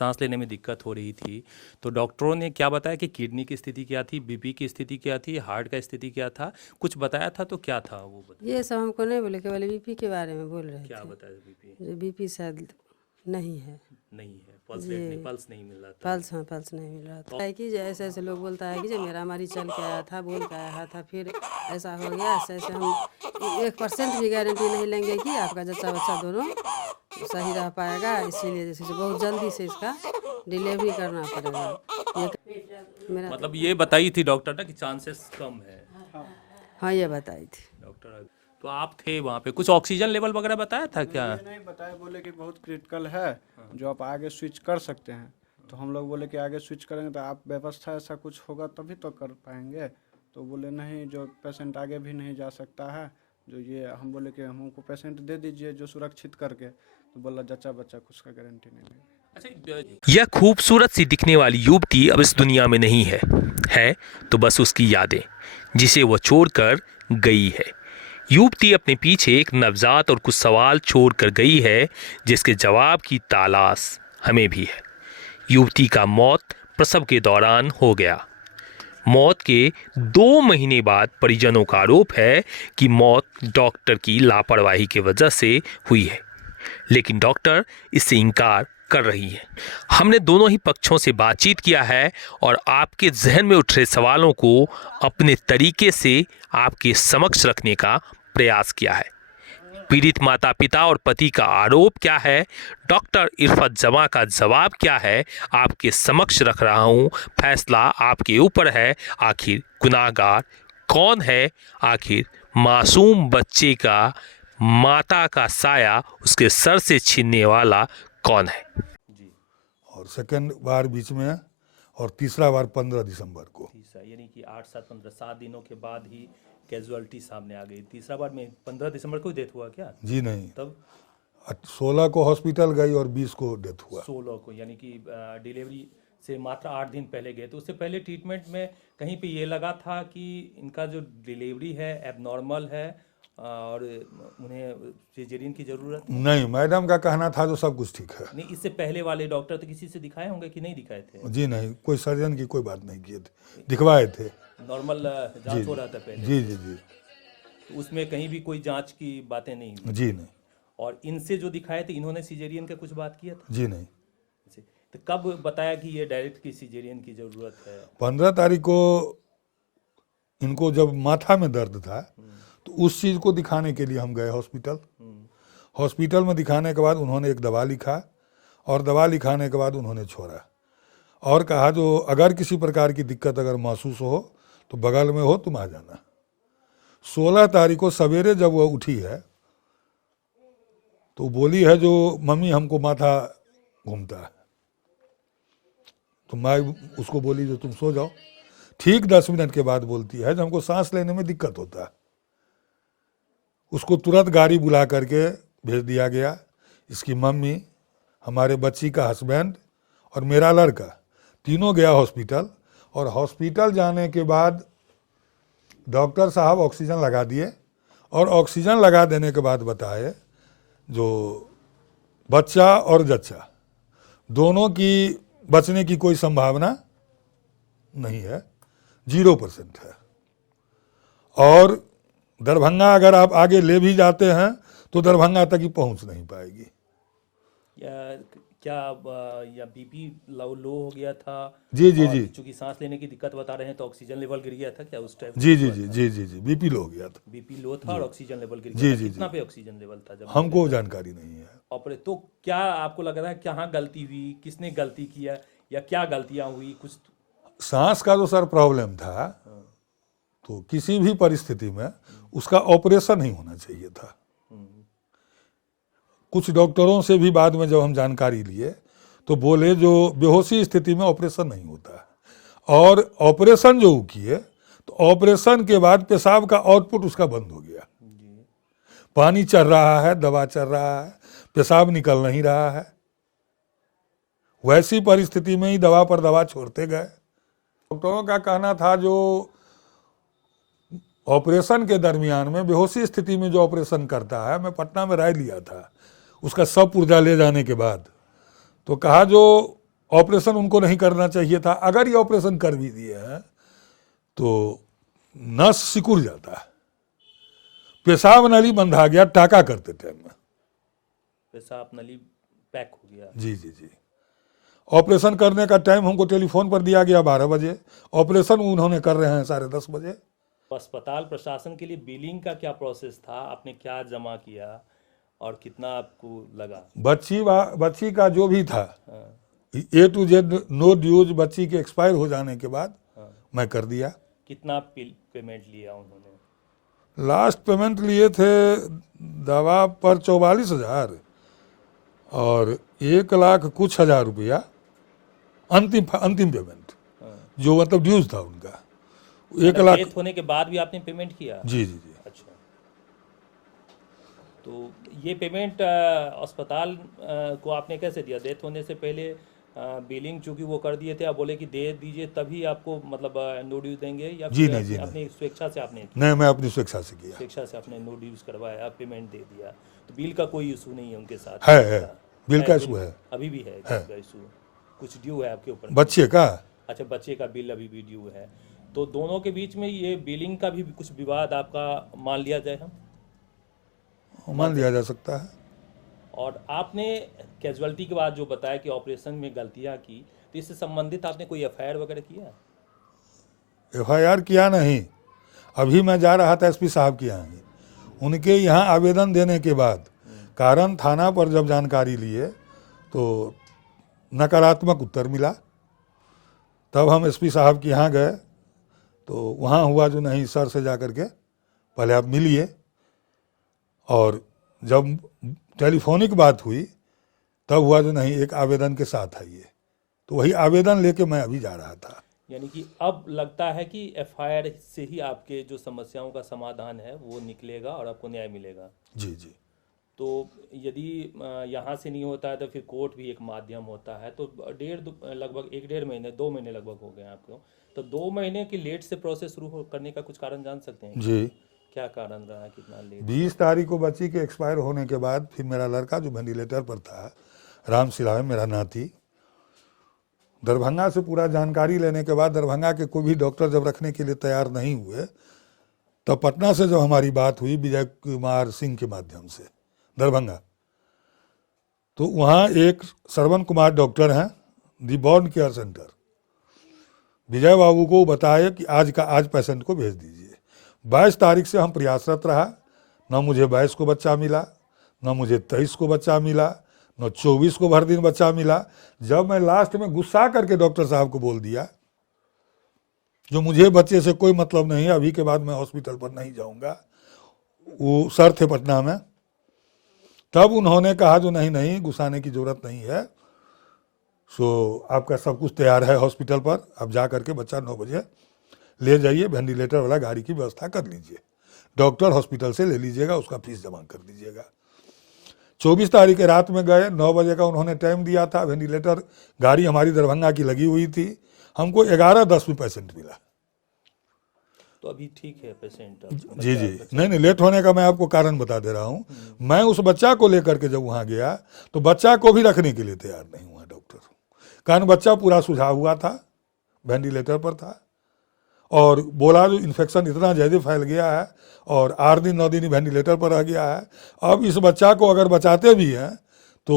सांस लेने में दिक्कत हो रही थी, तो डॉक्टरों ने क्या बताया कि किडनी की स्थिति क्या थी, बीपी की स्थिति क्या थी, हार्ट का स्थिति क्या था, कुछ बताया था तो क्या था वो बताया? ये सब हमको नहीं बोले, केवल बीपी के बारे में बोल रहे क्या थे। बताया? बीपी जो बीपी शायद नहीं है नहीं है, पल्स रेट नहीं, जी। पल्स नहीं मिल रहा था। पल्स, हाँ पल्स नहीं मिल रहा था। है कि जो ऐसे ऐसे लोग बोलता है कि जो मेरा हमारी चल के आया था, बोल के आया था, फिर ऐसा हो गया, ऐसे ऐसे हम 1% भी गारंटी नहीं लेंगे कि आपका जच्चा बच्चा दोनों सही रह पाएगा। इसीलिए जैसे बहुत जल्दी से इसका डिलीवरी करना पड़ेगा। ये मेरा मतलब ये बताई थी डॉक्टर ने कि चांसेस कम है। हाँ ये बताई थी। डॉक्टर, तो आप थे वहाँ पे, कुछ ऑक्सीजन लेवल वगैरह बताया था क्या? ये नहीं बताए, बोले कि बहुत क्रिटिकल है, जो आप आगे स्विच कर सकते हैं। तो हम लोग बोले कि आगे स्विच करेंगे तो आप व्यवस्था ऐसा कुछ होगा तभी तो कर पाएंगे। तो बोले नहीं, जो पेशेंट आगे भी नहीं जा सकता है। जो ये हम बोले कि हमको पेशेंट दे दीजिए जो सुरक्षित करके। तो बोला जच्चा बच्चा कुछ का गारंटी नहीं लेंगे। अच्छा, यह खूबसूरत सी दिखने वाली युवती अब इस दुनिया में नहीं है तो बस उसकी यादें, जिसे वह छोड़कर गई है। युवती अपने पीछे एक नवजात और कुछ सवाल छोड़कर गई है, जिसके जवाब की तलाश हमें भी है। युवती का मौत प्रसव के दौरान हो गया। मौत के 2 महीने बाद परिजनों का आरोप है कि मौत डॉक्टर की लापरवाही की वजह से हुई है, लेकिन डॉक्टर इससे इनकार कर रही है। हमने दोनों ही पक्षों से बातचीत किया है और आपके जहन में उठ रहे सवालों को अपने तरीके से आपके समक्ष रखने का प्रयास किया है। पीड़ित माता पिता और पति का आरोप क्या है, डॉक्टर इरफत जमां का जवाब क्या है, आपके समक्ष रख रहा हूं। फैसला आपके ऊपर है। आखिर गुनाहगार कौन है? आखिर मासूम बच्चे का माता का साया उसके सर से छीनने वाला कौन है? जी, और सेकंड बार बीच में है और तीसरा बार 15 दिसंबर को। तीसरा यानी कि 8 7 15 7 दिनों के बाद ही कैजुअलिटी सामने आ गई। तीसरा बार में 15 दिसंबर को ही डेथ हुआ क्या? जी नहीं, तब 16 को हॉस्पिटल गई और 20 को डेथ हुआ। 16 को, यानी कि डिलीवरी से मात्र 8 दिन पहले गए। तो उससे पहले ट्रीटमेंट में कहीं पे ये लगा था कि इनका जो डिलीवरी है एबनॉर्मल है और उन्हें सिजेरियन की ज़रूरत है? नहीं, मैडम का कहना था तो सब कुछ ठीक है। नहीं, इससे पहले वाले डॉक्टर तो किसी से दिखाए होंगे कि नहीं दिखाए थे? जी नहीं, कोई सर्जन की कोई बात नहीं किए थे, दिखवाए थे। नॉर्मल जांच हो रहा था पहले? जी जी जी तो उसमें कहीं भी कोई जांच की बातें नहीं हुई? जी नहीं। और इनसे जो दिखाए थे, इन्होंने सिजेरियन का कुछ बात किया था? जी नहीं। तो कब बताया कि ये डायरेक्ट की सिजेरियन की ज़रूरत है? 15 तारीख को इनको जब माथा में दर्द था तो उस चीज़ को दिखाने के लिए हम गए हॉस्पिटल। हॉस्पिटल में दिखाने के बाद उन्होंने एक दवा लिखा और दवा लिखाने के बाद उन्होंने छोड़ा और कहा जो अगर किसी प्रकार की दिक्कत अगर महसूस हो तो बगल में हो तुम आ जाना। 16 तारीख को सवेरे जब वह उठी है तो बोली है जो मम्मी हमको माथा घूमता है। तो मैं उसको बोली जो तुम सो जाओ। ठीक 10 मिनट के बाद बोलती है जो हमको सांस लेने में दिक्कत होता है। उसको तुरंत गाड़ी बुला करके भेज दिया गया। इसकी मम्मी, हमारे बच्ची का हस्बैंड और मेरा लड़का तीनों गया हॉस्पिटल। और हॉस्पिटल जाने के बाद डॉक्टर साहब ऑक्सीजन लगा दिए और ऑक्सीजन लगा देने के बाद बताए जो बच्चा और जच्चा दोनों की बचने की कोई संभावना नहीं है, 0% है। और दरभंगा अगर आप आगे ले भी जाते हैं तो दरभंगा तक ही पहुंच नहीं पाएगी। या बीपी लो हो गया था? जी जी जी चूंकि सांस लेने की दिक्कत बता रहे हैं तो ऑक्सीजन लेवल गिर गया था क्या उस टाइम? जी जी जी जी जी जी बीपी लो हो गया था। बीपी लो था और ऑक्सीजन लेवल गिर जी गया था। जी कितना जी पे ऑक्सीजन लेवल था जब हमको जानकारी नहीं है। ऑपरेट? तो क्या आपको लग रहा है कहाँ गलती हुई, किसने गलती किया या क्या गलतियां हुई कुछ? सांस का जो सर प्रॉब्लम था तो किसी भी परिस्थिति में उसका ऑपरेशन ही होना चाहिए था। कुछ डॉक्टरों से भी बाद में जब हम जानकारी लिए तो बोले जो बेहोशी स्थिति में ऑपरेशन नहीं होता। और ऑपरेशन जो किए तो ऑपरेशन के बाद पेशाब का आउटपुट उसका बंद हो गया। पानी चल रहा है, दवा चल रहा है, पेशाब निकल नहीं रहा है। वैसी परिस्थिति में ही दवा पर दवा छोड़ते गए। डॉक्टरों का कहना था जो ऑपरेशन के दरमियान में बेहोशी स्थिति में जो ऑपरेशन करता है, मैं पटना में राय लिया था उसका सब पुर्जा ले जाने के बाद, तो कहा जो ऑपरेशन उनको नहीं करना चाहिए था। अगर ये ऑपरेशन कर भी दिए हैं तो नस सिकुड़ जाता है, पेशाब नली बंधा गया टाका करते टाइम में। पेशाब नली पैक हो गया। जी जी जी। ऑपरेशन करने का टाइम हमको टेलीफोन पर दिया गया 12 बजे, ऑपरेशन उन्होंने कर रहे हैं 10:30 बजे। तो अस्पताल प्रशासन के लिए बिलिंग का क्या प्रोसेस था, आपने क्या जमा किया और कितना आपको लगा? बच्ची का जो भी था हाँ, A to Z no dues बच्ची के एक्सपायर हो जाने के बाद हाँ। मैं कर दिया। कितना पेमेंट लिया उन्होंने? लास्ट पेमेंट लिए थे दवा पर 44,000 और 1,00,000 कुछ हजार रुपया अंतिम पेमेंट, हाँ। जो मतलब ड्यूज था उनका 1,00,000। डेथ होने के बाद भी आपने पेमेंट किया? जी जी जी। अच्छा, तो ये पेमेंट अस्पताल को आपने कैसे दिया? डेथ होने से पहले बिलिंग चूंकि वो कर दिए थे, आप बोले कि दे दीजिए तभी आपको मतलब नो ड्यूज देंगे, या जी फिर नहीं, जी अपनी स्वेच्छा से आपने नहीं, मैं अपनी स्वेच्छा से किया। स्वेच्छा से आपने नो ड्यूज करवाया, पेमेंट दे दिया? तो बिल का कोई इशू नहीं है उनके साथ? है बिल का इशू है, अभी भी है बिल का इशू? कुछ ड्यू है आपके ऊपर? बच्चे का। अच्छा, बच्चे का बिल अभी भी ड्यू है। तो दोनों के बीच में ये बिलिंग का भी कुछ विवाद आपका मान लिया जाए हम? मान लिया जा सकता है। और आपने कैजुअलिटी के बाद जो बताया कि ऑपरेशन में गलतियां की, तो इससे संबंधित आपने कोई एफआईआर वगैरह किया? FIR किया नहीं, अभी मैं जा रहा था SP साहब के यहाँ, उनके यहाँ आवेदन देने के बाद कारण थाना पर जब जानकारी लिए तो नकारात्मक उत्तर मिला। तब हम SP साहब के यहाँ गए तो वहाँ हुआ जो नहीं, सर से जा कर के पहले आप मिलिए, और जब टेलीफोनिक बात हुई तब हुआ जो नहीं एक आवेदन के साथ आइए, तो वही आवेदन लेके मैं अभी जा रहा था। यानी कि अब लगता है कि एफआईआर से ही आपके जो समस्याओं का समाधान है वो निकलेगा और आपको न्याय मिलेगा? जी जी। तो यदि यहाँ से नहीं होता है तो फिर कोर्ट भी एक माध्यम होता है। तो लगभग 1-1.5 महीने 2 महीने लगभग हो गए आपको, तो 2 महीने की लेट से प्रोसेस शुरू करने का कुछ कारण जान सकते हैं? जी, क्या कारण रहा, कितना लेट? 20 तारीख को बच्ची के एक्सपायर होने के बाद फिर मेरा लड़का जो वेंटिलेटर पर था, राम सिलाए मेरा नाती, दरभंगा से पूरा जानकारी लेने के बाद दरभंगा के कोई भी डॉक्टर जब रखने के लिए तैयार नहीं हुए, तब पटना से जब हमारी बात हुई विजय कुमार सिंह के माध्यम से दरभंगा, तो वहाँ एक श्रवण कुमार डॉक्टर हैं, दी बॉर्न केयर सेंटर, विजय बाबू को बताया कि आज पेशेंट को भेज दीजिए। 22 तारीख से हम प्रयासरत रहा, न मुझे 22 को बच्चा मिला, न मुझे 23 को बच्चा मिला, न 24 को भर दिन बच्चा मिला। जब मैं लास्ट में गुस्सा करके डॉक्टर साहब को बोल दिया जो मुझे बच्चे से कोई मतलब नहीं है, अभी के बाद मैं हॉस्पिटल पर नहीं जाऊंगा, वो सर थे पटना में, तब उन्होंने कहा जो नहीं गुस्साने की जरूरत नहीं है, सो आपका सब कुछ तैयार है हॉस्पिटल पर, आप जा करके बच्चा 9 बजे ले जाइए, वेंटिलेटर वाला गाड़ी की व्यवस्था कर लीजिए, डॉक्टर हॉस्पिटल से ले लीजिएगा, उसका फीस जमा कर दीजिएगा। 24 तारीख के रात में गए, 9 बजे का उन्होंने टाइम दिया था, वेंटिलेटर गाड़ी हमारी दरभंगा की लगी हुई थी, हमको 11:10 में पेशेंट मिला। तो अभी ठीक है पेशेंट? जी जी, नहीं लेट होने का मैं आपको कारण बता दे रहा हूँ। मैं उस बच्चा को लेकर के जब वहाँ गया तो बच्चा को भी रखने के लिए तैयार नहीं हुआ डॉक्टर, कारण बच्चा पूरा सुझा हुआ था, वेंटिलेटर पर था, और बोला जो इन्फेक्शन इतना ज़्यादा फैल गया है और 8 दिन 9 दिन वेंटिलेटर पर रह गया है, अब इस बच्चा को अगर बचाते भी हैं तो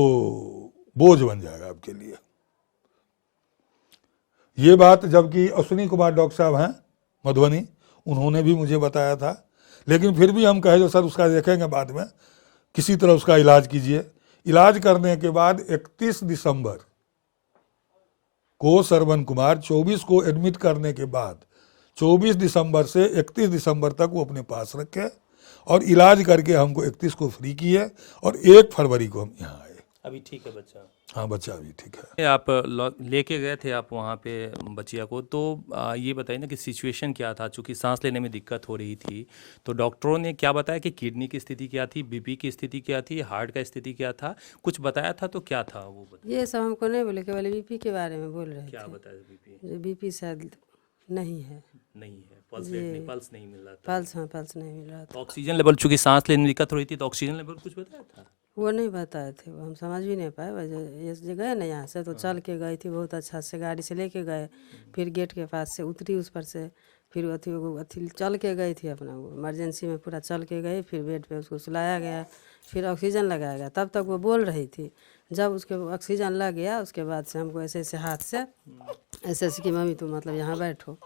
बोझ बन जाएगा आपके लिए। ये बात जबकि अश्विनी कुमार डॉक्टर साहब हैं मधुबनी, उन्होंने भी मुझे बताया था, लेकिन फिर भी हम कहे जो सर उसका देखेंगे बाद में, किसी तरह उसका इलाज कीजिए। इलाज करने के बाद 31 दिसंबर को श्रवण कुमार 24 को एडमिट करने के बाद 24 दिसंबर से 31 दिसंबर तक वो अपने पास रखे और इलाज करके हमको 31 को फ्री किए और 1 फरवरी को हम यहाँ आए। अभी ठीक है बच्चा? हाँ, बच्चा अभी ठीक है। आप लेके गए थे आप वहाँ पे बच्चिया को, तो ये बताइए ना कि सिचुएशन क्या था? चूँकि सांस लेने में दिक्कत हो रही थी, तो डॉक्टरों ने क्या बताया कि किडनी की स्थिति क्या थी, बीपी की स्थिति क्या थी, हार्ट का स्थिति क्या था, कुछ बताया था? तो क्या था वो बताइए। ये सब हमको नहीं बोले, केवल बीपी के बारे में बोल रहे क्या थे। बताया? बीपी शायद नहीं है, पल्स रेट नहीं, पल्स नहीं मिल रहा था। पल्स नहीं मिल रहा था। ऑक्सीजन लेवल, चूँकि सांस लेने में दिक्कत हो रही थी तो ऑक्सीजन लेवल कुछ बताया था? वो नहीं बताए थे, वो हम समझ भी नहीं पाए। ये गए ना यहाँ से तो चल के गई थी, बहुत अच्छा से गाड़ी से लेके गए, फिर गेट के पास से उतरी उस पर से, फिर अथी चल के गई थी अपना, वो इमरजेंसी में पूरा चल के गई, फिर बेड पे उसको सुलाया गया, फिर ऑक्सीजन लगाया गया, तब तक वो बोल रही थी। जब उसके ऑक्सीजन लग गया उसके बाद से हमको ऐसे ऐसे हाथ से ऐसे कि मम्मी तुम मतलब यहाँ बैठो,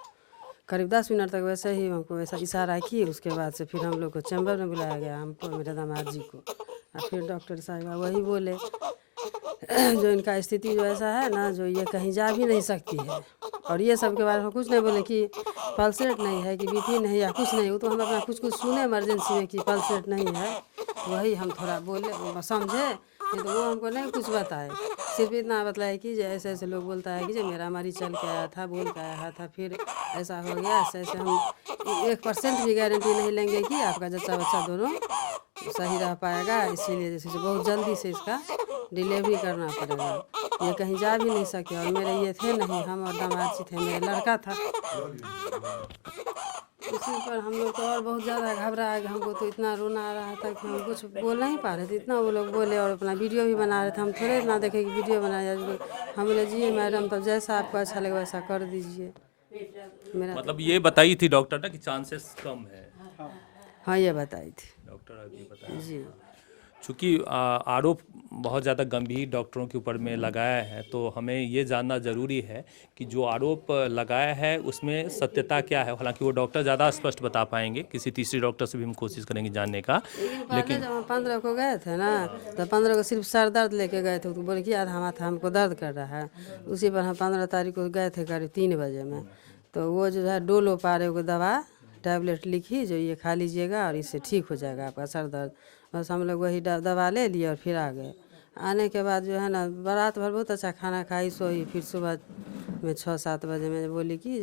करीब 10 मिनट तक वैसे ही हमको वैसा इशारा की। उसके बाद से फिर हम लोग को चैम्बर में बुलाया गया, हमको मेरे दामाद जी को, और फिर डॉक्टर साहब वही बोले जो इनका स्थिति जो ऐसा है ना, जो ये कहीं जा भी नहीं सकती है, और ये सब के बारे में कुछ नहीं बोले कि पल्स रेट नहीं है कि बीपी नहीं या कुछ नहीं, वो तो हम अपना कुछ कुछ सुने इमरजेंसी में कि पल्स रेट नहीं है, वही हम थोड़ा बोले समझे, नहीं तो वो हमको नहीं कुछ बताए। सिर्फ इतना बतलाया कि जो ऐसे ऐसे लोग बोलता है कि जो मेरा हमारी चल के आया था, बोल के आया था, फिर ऐसा हो गया, ऐसे ऐसे हम 1% भी गारंटी नहीं लेंगे कि आपका जच्चा बच्चा दोनों सही रह पाएगा, इसीलिए जैसे बहुत जल्दी से इसका डिलीवरी करना पड़ेगा। ये कहीं जा भी नहीं सके, और मेरे ये थे नहीं, हम और दामाद जी थे, मेरा लड़का था। इसी पर हम लोग तो और बहुत ज़्यादा घबरा गए, हमको तो इतना रोना आ रहा था कि हम कुछ बोल नहीं पा रहे थे, इतना वो लोग बोले, और अपना वीडियो भी बना रहे थे। हम थोड़े ना देखे कि वीडियो बनाया, हम बोले जी मैडम तब जैसा आपको अच्छा लगे वैसा कर दीजिए। मेरा मतलब ये बताई थी डॉक्टर ने कि चांसेस कम है, हाँ ये बताई थी डॉक्टर अभी बताया। जी। चूँकि आरोप बहुत ज़्यादा गंभीर डॉक्टरों के ऊपर में लगाया है, तो हमें ये जानना ज़रूरी है कि जो आरोप लगाया है उसमें सत्यता क्या है। हालांकि वो डॉक्टर ज़्यादा स्पष्ट बता पाएंगे, किसी तीसरे डॉक्टर से भी हम कोशिश करेंगे जानने का। लेकिन जब हम 15 को गए थे ना, तो 15 को सिर्फ सर दर्द लेके गए थे, तो बोले कि आधा माथा हमको दर्द कर रहा है। उसी पर हम 15 तारीख को गए थे करीब 3 बजे में, तो वो जो है डोलो पारे को दवा टैबलेट लिखी, जो ये खा लीजिएगा और इससे ठीक हो जाएगा आपका सर दर्द। बस हम लोग वही दवा ले लिए और फिर आ गए। आने के बाद जो है ना, रात भर बहुत अच्छा खाना खाई, सोई, फिर सुबह में 6-7 बजे में बोली कि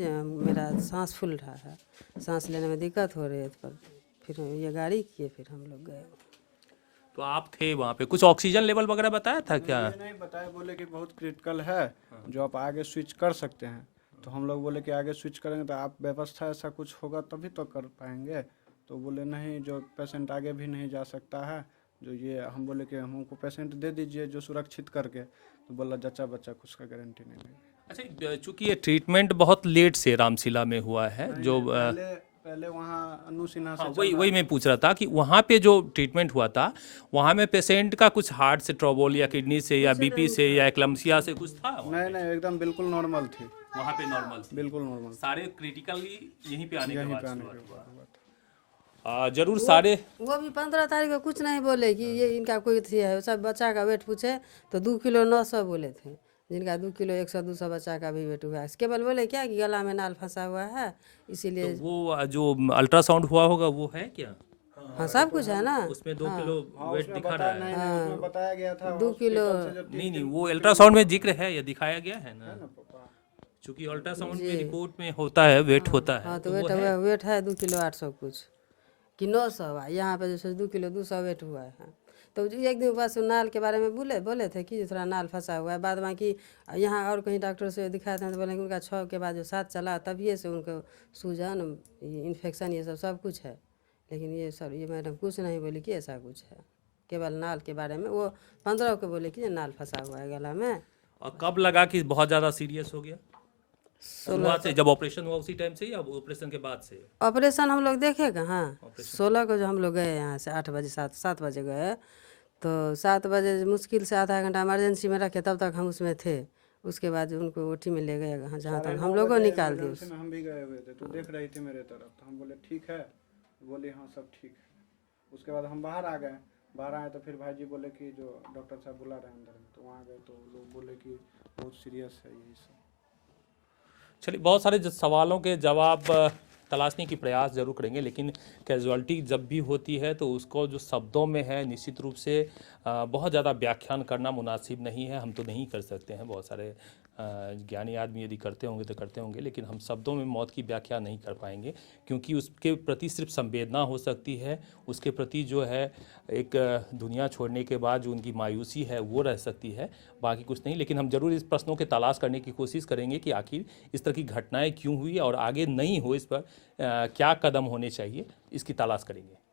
मेरा सांस फूल रहा है, सांस लेने में दिक्कत हो रही है, पर फिर ये गाड़ी किए, फिर हम लोग गए। तो आप थे वहाँ पे, कुछ ऑक्सीजन लेवल वगैरह बताया था क्या? ये नहीं बताया, बोले कि बहुत क्रिटिकल है, जो आप आगे स्विच कर सकते हैं। तो हम लोग बोले कि आगे स्विच करेंगे तो आप व्यवस्था ऐसा कुछ होगा तभी तो कर पाएंगे। तो बोले नहीं, जो पेशेंट आगे भी नहीं जा सकता है, जो ये हम बोले कि हमको पेशेंट दे दीजिए जो सुरक्षित करके, तो बोला जच्चा बच्चा कुछ का गारंटी नहीं लेंगे। अच्छा, चूँकि ये ट्रीटमेंट बहुत लेट से रामशिला में हुआ है, जो पहले वहाँ अनु सिन्हा से वही मैं पूछ रहा था कि वहाँ पे जो ट्रीटमेंट हुआ था, वहाँ में पेशेंट का कुछ हार्ट से ट्रबल या किडनी से या बीपी से या एक्लम्सिया से कुछ था? नहीं एकदम बिल्कुल नॉर्मल थी, वहाँ पे नॉर्मल, बिल्कुल नॉर्मल, सारे क्रिटिकली यहीं पे आने के बाद हुआ। जरूर सारे। वो भी 15 तारीख को कुछ नहीं बोले कि ये इनका कोई थी है, सब बच्चा का वेट पूछे तो 2 किलो 900 बोले थे, जिनका 2 किलो 100-200 बच्चा का भी वेट हुआ है। केवल बोले क्या कि गला में नाल फंसा हुआ है, इसीलिए। तो वो जो अल्ट्रासाउंड हुआ होगा वो है क्या? हाँ सब कुछ है ना, उसमें 2 किलो वेट दिखा रहा है। उसमें बताया गया था 2 किलो नहीं, वो अल्ट्रासाउंड में जिक्र है या दिखाया गया है ना, चूँकि अल्ट्रासाउंड में रिपोर्ट में होता है, वेट होता है। हाँ तो वेट है 2 किलो 800 कुछ कि 900 हुआ, यहाँ पे जैसे 2 किलो 200 वेट हुआ है। तो एक दिन बस नाल के बारे में बोले थे कि थोड़ा नाल फंसा हुआ है। बाद बाकी यहाँ और कहीं डॉक्टर से दिखाए थे तो बोले कि उनका 6 के बाद जो 7 चला तभी से उनको सूजन, इन्फेक्शन, ये सब कुछ है। लेकिन ये मैडम कुछ नहीं बोली कि ऐसा कुछ है, केवल नाल के बारे में। वो 15 को बोले कि नाल फंसा हुआ है गला में। और कब लगा कि बहुत ज़्यादा सीरियस हो गया? शुरुआत से, जब ऑपरेशन हुआ उसी टाइम से या ऑपरेशन के बाद से? ऑपरेशन हम लोग देखे कहाँ, 16 को जो हम लोग गए यहाँ से 8 बजे 7 बजे गए, तो 7 बजे मुश्किल से आधा घंटा इमरजेंसी में रखे, तब तक हम उसमें थे। उसके बाद उनको ओटी में ले गए, जहाँ तक हम लोगों निकाल दिए। हम भी गए हुए थे, तो देख रही थी मेरे तरफ, तो हम बोले ठीक है, बोली हाँ सब ठीक है। उसके बाद हम बाहर आ गए, बाहर आए तो फिर भाईजी बोले कि जो डॉक्टर साहब बुला रहे हैं अंदर में, तो वहाँ गए तो लोग बोले कि बहुत सीरियस है यही सब। चलिए, बहुत सारे सवालों के जवाब तलाशने की प्रयास जरूर करेंगे, लेकिन कैजुअलिटी जब भी होती है तो उसको जो शब्दों में है, निश्चित रूप से बहुत ज़्यादा व्याख्यान करना मुनासिब नहीं है। हम तो नहीं कर सकते हैं, बहुत सारे ज्ञानी आदमी यदि करते होंगे तो करते होंगे, लेकिन हम शब्दों में मौत की व्याख्या नहीं कर पाएंगे, क्योंकि उसके प्रति सिर्फ संवेदना हो सकती है, उसके प्रति जो है एक दुनिया छोड़ने के बाद जो उनकी मायूसी है वो रह सकती है, बाकी कुछ नहीं। लेकिन हम जरूर इस प्रश्नों के तलाश करने की कोशिश करेंगे कि आखिर इस तरह की घटनाएं क्यों हुई और आगे नहीं हो, इस पर क्या कदम होने चाहिए, इसकी तलाश करेंगे।